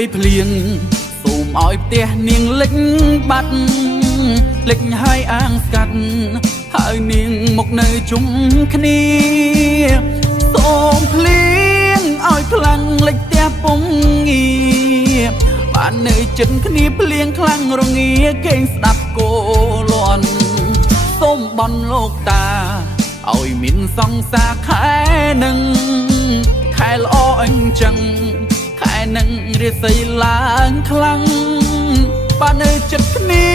ជួយភ្លៀងសូមឲ្យផ្ទះនាងលិចបាត់លិចហើយអាងស្កាត់ហើយនាងមកនៅជុំគ្នាសូមភ្លៀងឲ្យខ្លាំងលិចផ្ទះពុំងាបាននៅចិត្តគ្នាភ្លៀងខ្លាំងរងាគេងស្ដាប់គោលាន់សូមបន់លោកតាឲ្យមានសង្សារខែនឹងខែល្អអញ្ចឹងខែនឹងរាសីឡើងខ្លាំងបាននៅចិត្តគ្នា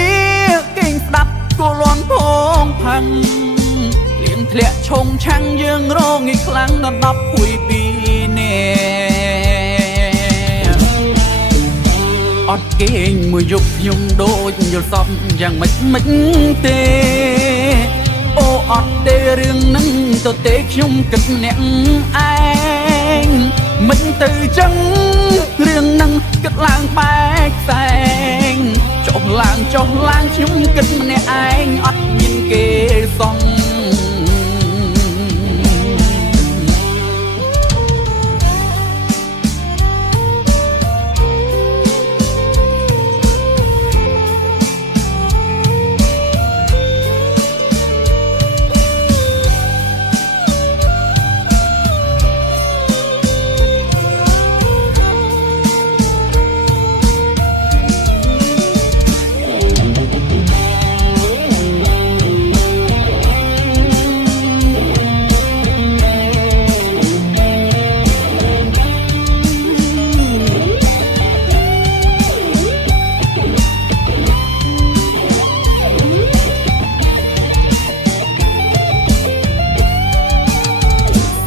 គេងស្ដាប់គោលាន់ផងផាំងលៀងធ្លាក់ឈងឆាំងយើងរងងាយខ្លាំងដល់10ភួយពីនេះអត់គេងមួយយប់ខ្ញុំដូចយល់សពយ៉ាងមិនទេអូអត់ទេរឿងនឹងទៅទេខ្ញុំគិតអ្នកឯងមិនទៅចឹងរឿងនឹងគិតឡើងបែកផ្សែងចុះឡើងខ្ញុំគិតម្នាក់ឯងអត់មានគេសង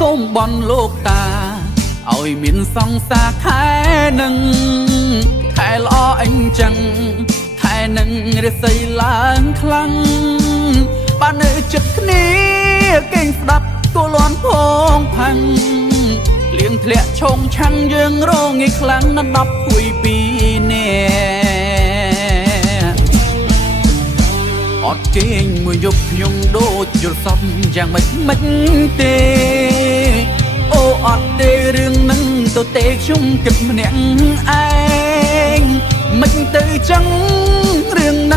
សូមបន់លោកតាឲ្យមានសង្សារខែនឹងខែល្អអញ្ចឹងខែនឹងរាសីឡើងខ្លាំងបាននៅចិត្តគ្នាគេងស្ដាប់គោលាន់ផងផាំងលៀងធ្លាក់ឈងឆាំងយើងរងងាយខ្លាំងណាស់10ភួយពីនេះអត់គេងមួយយប់ខ្ញុំដូចយល់សពយ៉ាងមិនទេអូអត់ទេរឿងនឹងទៅទេខ្ញុំគិតម្នាក់ឯងមិនទៅចឹងរឿងនឹង